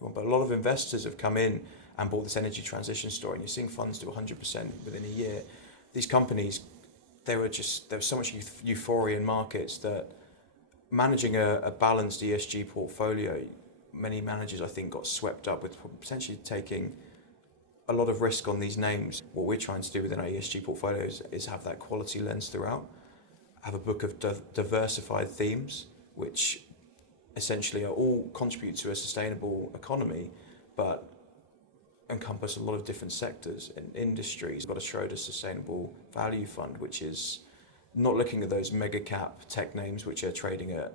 But a lot of investors have come in and bought this energy transition story, and you're seeing funds do 100% within a year. These companies, there was so much euphoria in markets that managing a balanced ESG portfolio, many managers I think got swept up with potentially taking a lot of risk on these names. What we're trying to do within our ESG portfolios is have that quality lens throughout, have a book of diversified themes, which essentially are all contribute to a sustainable economy, but encompass a lot of different sectors and industries. We've got a Schroders Sustainable Value Fund, which is not looking at those mega cap tech names which are trading at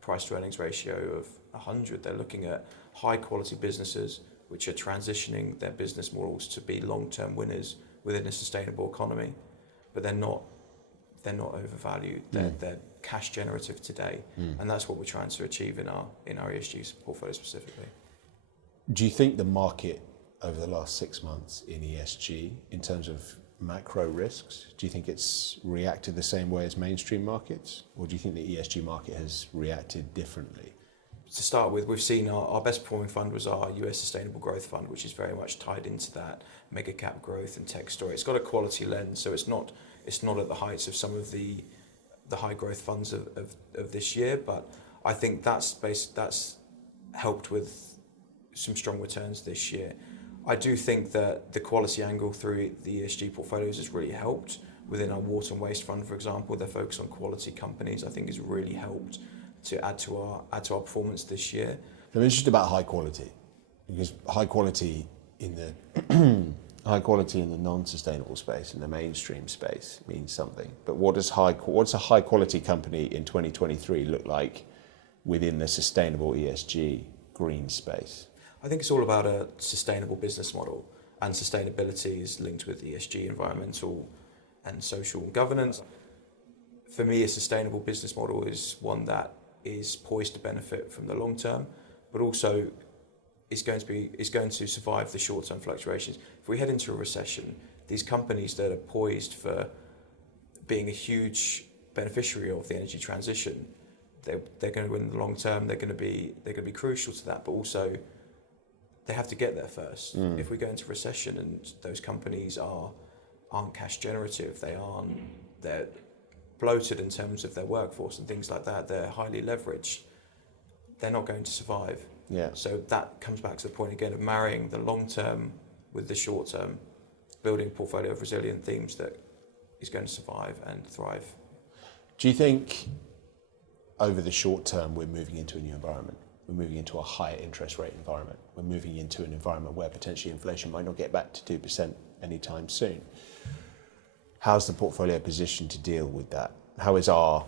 price to earnings ratio of 100. They're looking at high quality businesses which are transitioning their business models to be long-term winners within a sustainable economy, but they're not overvalued. They're cash generative today, and that's what we're trying to achieve in our ESG portfolio specifically. Do you think the market over the last 6 months in ESG, in terms of macro risks, do you think it's reacted the same way as mainstream markets, or do you think the ESG market has reacted differently? To start with, we've seen our best performing fund was our US Sustainable Growth Fund, which is very much tied into that mega cap growth and tech story. It's got a quality lens, so it's not at the heights of some of the high growth funds of this year, but I think that's helped with some strong returns this year. I do think that the quality angle through the ESG portfolios has really helped. Within our water and waste fund, for example, their focus on quality companies, I think, has really helped to add to our performance this year. I'm interested about high quality, because high quality in the non-sustainable space, in the mainstream space, means something. But what's a high quality company in 2023 look like within the sustainable ESG green space? I think it's all about a sustainable business model, and sustainability is linked with ESG, environmental and social governance. For me, a sustainable business model is one that is poised to benefit from the long term, but also is going to survive the short term fluctuations. If we head into a recession, these companies that are poised for being a huge beneficiary of the energy transition, they're going to win in the long term. They're going to be crucial to that, but also they have to get there first. If we go into recession and those companies aren't cash generative, they're bloated in terms of their workforce and things like that, they're highly leveraged, they're not going to survive. Yeah. So that comes back to the point again of marrying the long term with the short term, building a portfolio of resilient themes that is going to survive and thrive. Do you think over the short term we're moving into a new environment? We're moving into a higher interest rate environment. We're moving into an environment where potentially inflation might not get back to 2% anytime soon. How's the portfolio positioned to deal with that? How is our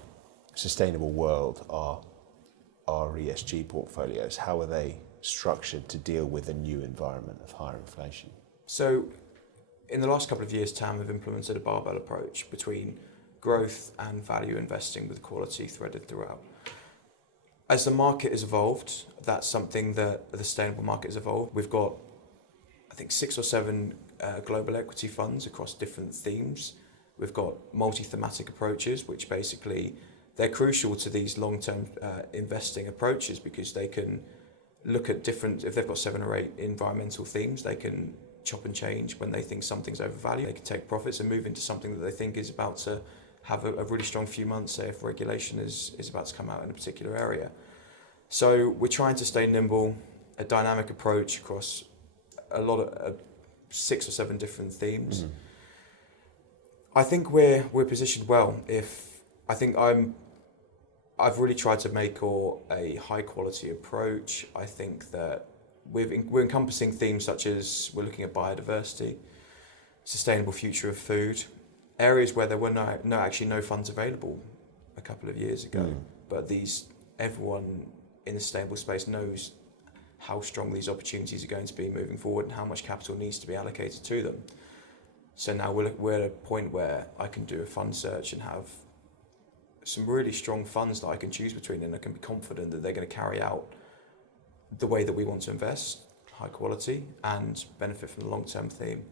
sustainable world, our ESG portfolios, how are they structured to deal with a new environment of higher inflation? So in the last couple of years, TAM have implemented a barbell approach between growth and value investing with quality threaded throughout. As the market has evolved, that's something that the sustainable market has evolved. We've got, I think, 6 or 7 global equity funds across different themes. We've got multi-thematic approaches, which basically they're crucial to these long-term investing approaches, because they can look at different, if they've got 7 or 8 environmental themes, they can chop and change when they think something's overvalued. They can take profits and move into something that they think is about to have a really strong few months, say if regulation is about to come out in a particular area. So we're trying to stay nimble, a dynamic approach across a lot of 6 or 7 different themes. Mm-hmm. I think we're positioned well. I've really tried to make a high quality approach. I think that we're encompassing themes such as we're looking at biodiversity, sustainable future of food, areas where there were no funds available a couple of years ago. But everyone in the sustainable space knows how strong these opportunities are going to be moving forward and how much capital needs to be allocated to them. So now we're at a point where I can do a fund search and have some really strong funds that I can choose between, and I can be confident that they're going to carry out the way that we want to invest, high quality, and benefit from the long-term theme.